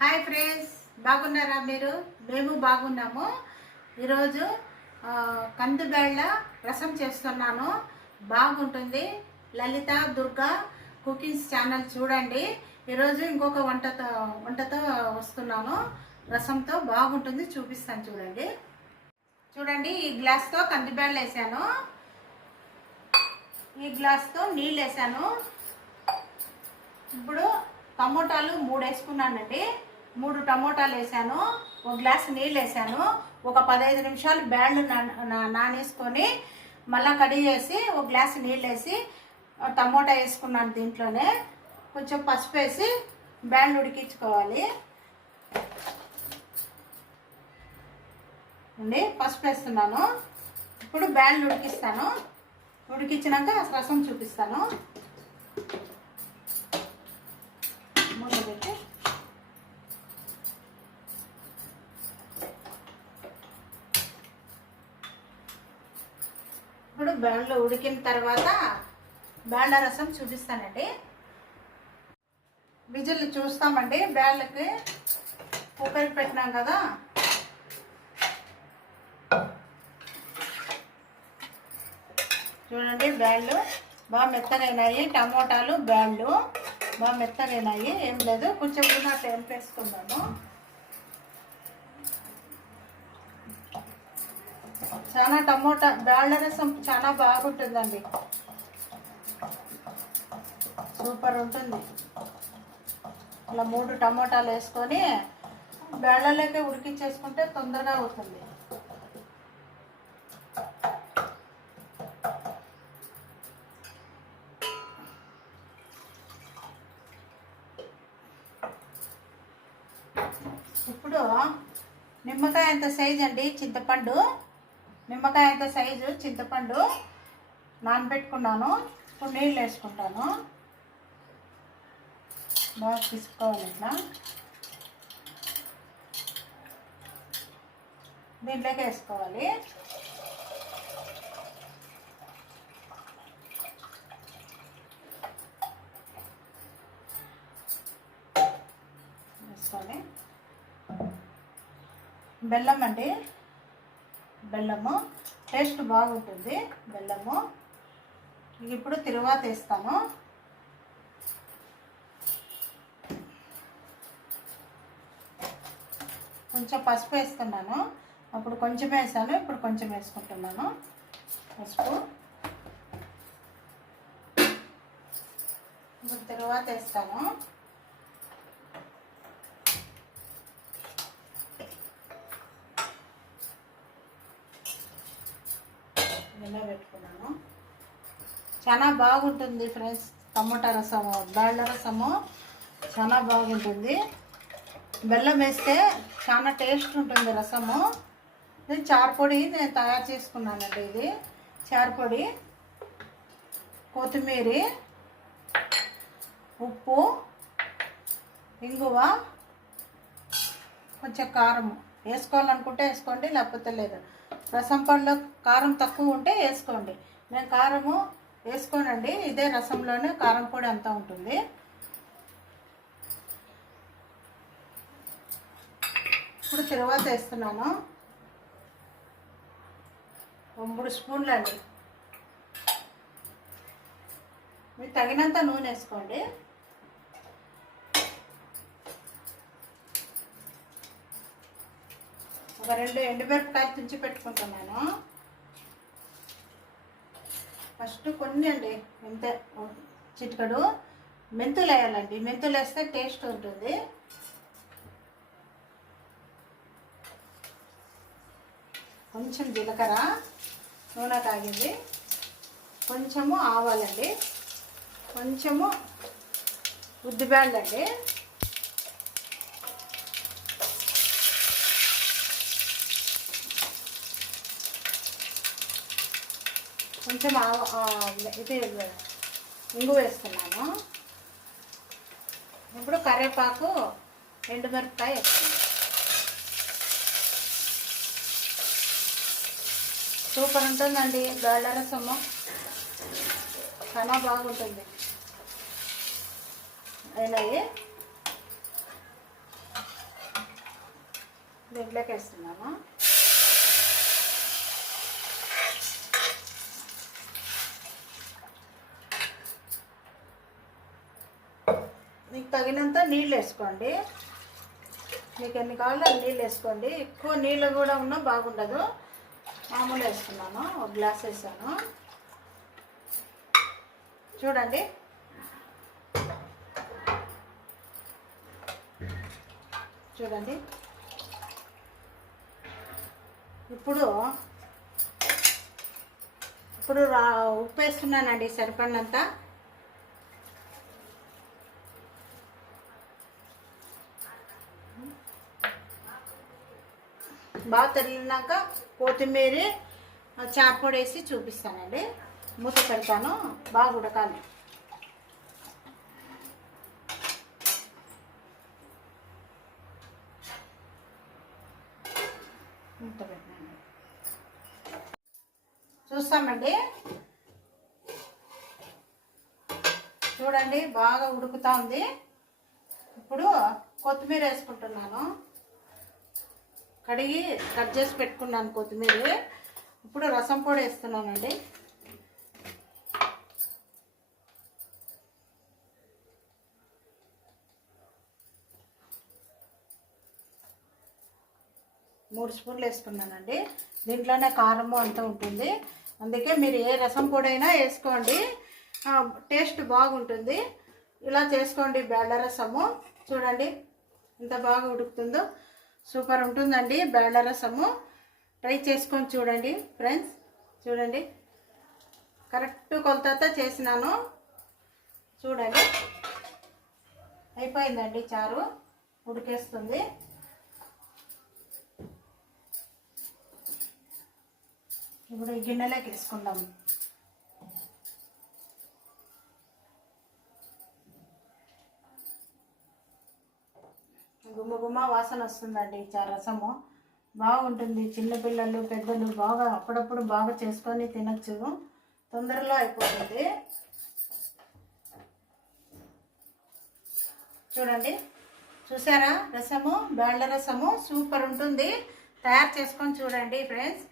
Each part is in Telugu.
హాయ్ ఫ్రెండ్స్, బాగున్నారా మీరు? మేము బాగున్నాము. ఈరోజు కందిబేళ్ళ రసం చేస్తున్నాను. బాగుంటుంది. లలిత దుర్గా కుకింగ్స్ ఛానల్ చూడండి. ఈరోజు ఇంకొక వంటతో వస్తున్నాను. రసంతో బాగుంటుంది, చూపిస్తాను చూడండి. చూడండి, ఈ గ్లాస్తో కందిబేళ్ళు వేసాను, ఈ గ్లాస్తో నీళ్ళు వేసాను. ఇప్పుడు టమోటాలు 3 వేసుకున్నానండి. 3 టమోటాలు వేసాను, ఒక గ్లాస్ నీళ్ళు వేసాను. ఒక 15 నిమిషాలు బ్యాళ్ళు నానేసుకొని మళ్ళీ కడిగేసి ఒక గ్లాస్ నీళ్ళు వేసి టమోటా వేసుకున్నాను. దీంట్లోనే కొంచెం పసుపు వేసి బ్యాళ్ళు ఉడికించుకోవాలి అండి. పసుపు వేస్తున్నాను. ఇప్పుడు బ్యాళ్ళు ఉడికిస్తాను. ఉడికించినాక రసం చూపిస్తాను. ఇప్పుడు బ్యాళ్ళు ఉడికిన తర్వాత బ్యాళ్ళ రసం చూపిస్తానండి. విజిల్ చూస్తామండి. బ్యాళ్ళకి కుక్కర్కి పెట్టినాం కదా, చూడండి బ్యాళ్ళు బాగా మెత్తగైనాయి. టమోటాలు బ్యాళ్ళు బాగా మెత్తగైనాయి. ఏం లేదు, కొంచెం కూడా వేసుకుందాము. చాలా టమోటా బ్యాళ్ళ రసం చాలా బాగుంటుందండి, సూపర్ ఉంటుంది. ఇలా 3 టమోటాలు వేసుకొని బ్యాళ్ళలోకి ఉడికించేసుకుంటే తొందరగా అవుతుంది. ఇప్పుడు నిమ్మకాయ అంత సైజు అండి చింతపండు, నిమ్మకాయ అంత సైజు చింతపండు నానబెట్టుకున్నాను. ఇప్పుడు నీళ్ళు వేసుకుంటాను. బాగా తీసుకోవాలి. ఇట్లా దీంట్లోకి వేసుకోవాలి. వేసుకొని బెల్లం అండి, బెల్లము టేస్ట్ బాగుంటుంది. బెల్లము ఇప్పుడు తిరువాత వేస్తాను. కొంచెం పసుపు వేస్తున్నాను. అప్పుడు కొంచెం వేసాను, ఇప్పుడు కొంచెం వేసుకుంటున్నాను పసుపు. ఇప్పుడు తిరువాత వేస్తాను. ఇలా పెట్టుకున్నాను. చాలా బాగుంటుంది ఫ్రెండ్స్. టమోటా రసము, బ్యాళ్ళ రసము చాలా బాగుంటుంది. బెల్లం వేస్తే చాలా టేస్ట్ ఉంటుంది రసము. ఇది చారుపొడి నేను తయారు చేసుకున్నానండి. ఇది చారుపొడి, కొత్తిమీర, ఉప్పు, ఇంగువ, కొంచెం కారం వేసుకోవాలనుకుంటే వేసుకోండి, లేకపోతే లేదు. రసం పండులో కారం తక్కువ ఉంటే వేసుకోండి. నేను కారము వేసుకోనండి. ఇదే రసంలోనే కారం పొడి అంతా ఉంటుంది. ఇప్పుడు తిరువాత వేస్తున్నాను. 3 స్పూన్లు అండి. మీకు తగినంత నూనె వేసుకోండి. ఒక 2 ఎండుమిరపకాయలు తుంచి పెట్టుకుంటున్నాను. ఫస్ట్ కొన్ని అండి, మెంతే చిటికడు మెంతులు వేయాలండి. మెంతులు వేస్తే టేస్ట్ ఉంటుంది. కొంచెం జీలకర్ర, నూనె కాగింది. కొంచెము ఆవాలండి, కొంచెము ఉద్దిబ్యాళ్ళండి, కొంచెం ఇది ఇంగు వేస్తున్నాను. ఇప్పుడు కరివేపాకు, ఎండుమిరపకాయ వేస్తున్నాను. సూపర్ ఉంటుందండి బ్యాళ్ళ రసము, చాలా బాగుంటుంది. అయినాయి దీంట్లోకి వేస్తున్నాము. మీకు తగినంత నీళ్ళు వేసుకోండి. మీకు ఎన్ని కావాలో అన్ని నీళ్ళు వేసుకోండి. ఎక్కువ నీళ్ళు కూడా ఉన్నా బాగుండదు. మామూలు వేసుకున్నాను, ఒక గ్లాస్ వేసాను. చూడండి, చూడండి. ఇప్పుడు ఉప్పు వేస్తున్నానండి సరిపడినంత. బాగా తరిగినాక కొత్తిమీర చాపొడి వేసి చూపిస్తానండి. మూత పెడతాను, బాగా ఉడకాలి. మూత పెట్టండి, చూస్తామండి. చూడండి, బాగా ఉడుకుతా ఉంది. ఇప్పుడు కొత్తిమీర వేసుకుంటున్నాను. కడిగి కట్ చేసి పెట్టుకున్నాను కొత్తిమీర. ఇప్పుడు రసం పొడి వేస్తున్నానండి. మూడు స్పూన్లు వేసుకున్నానండి. దీంట్లోనే కారము అంతా ఉంటుంది. అందుకే మీరు ఏ రసం పొడి అయినా వేసుకోండి, టేస్ట్ బాగుంటుంది. ఇలా చేసుకోండి బేళ్ళ రసము. చూడండి ఎంత బాగా ఉడుకుతుందో, సూపర్ ఉంటుందండి బేళ్ళ రసము. ట్రై చేసుకొని చూడండి ఫ్రెండ్స్. చూడండి, కరెక్ట్ కొలతతో చేసినాను. చూడండి, అయిపోయిందండి చారు, ఉడికేస్తుంది. ఇప్పుడు ఈ గిన్నెలోకి వేసుకుందాం. గుమ్మ వాసన వస్తుందండి చారు రసము. బాగుంటుంది. చిన్నపిల్లలు పెద్దలు బాగా అప్పుడప్పుడు బాగా చేసుకొని తినచ్చు. తొందరలో అయిపోతుంది. చూడండి, చూసారా రసము, బేళ్ళ రసము సూపర్ ఉంటుంది. తయారు చేసుకొని చూడండి ఫ్రెండ్స్.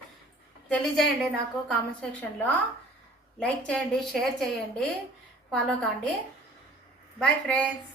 తెలియజేయండి నాకు కామెంట్ సెక్షన్లో. లైక్ చేయండి, షేర్ చేయండి, ఫాలో కాండి. Bye friends.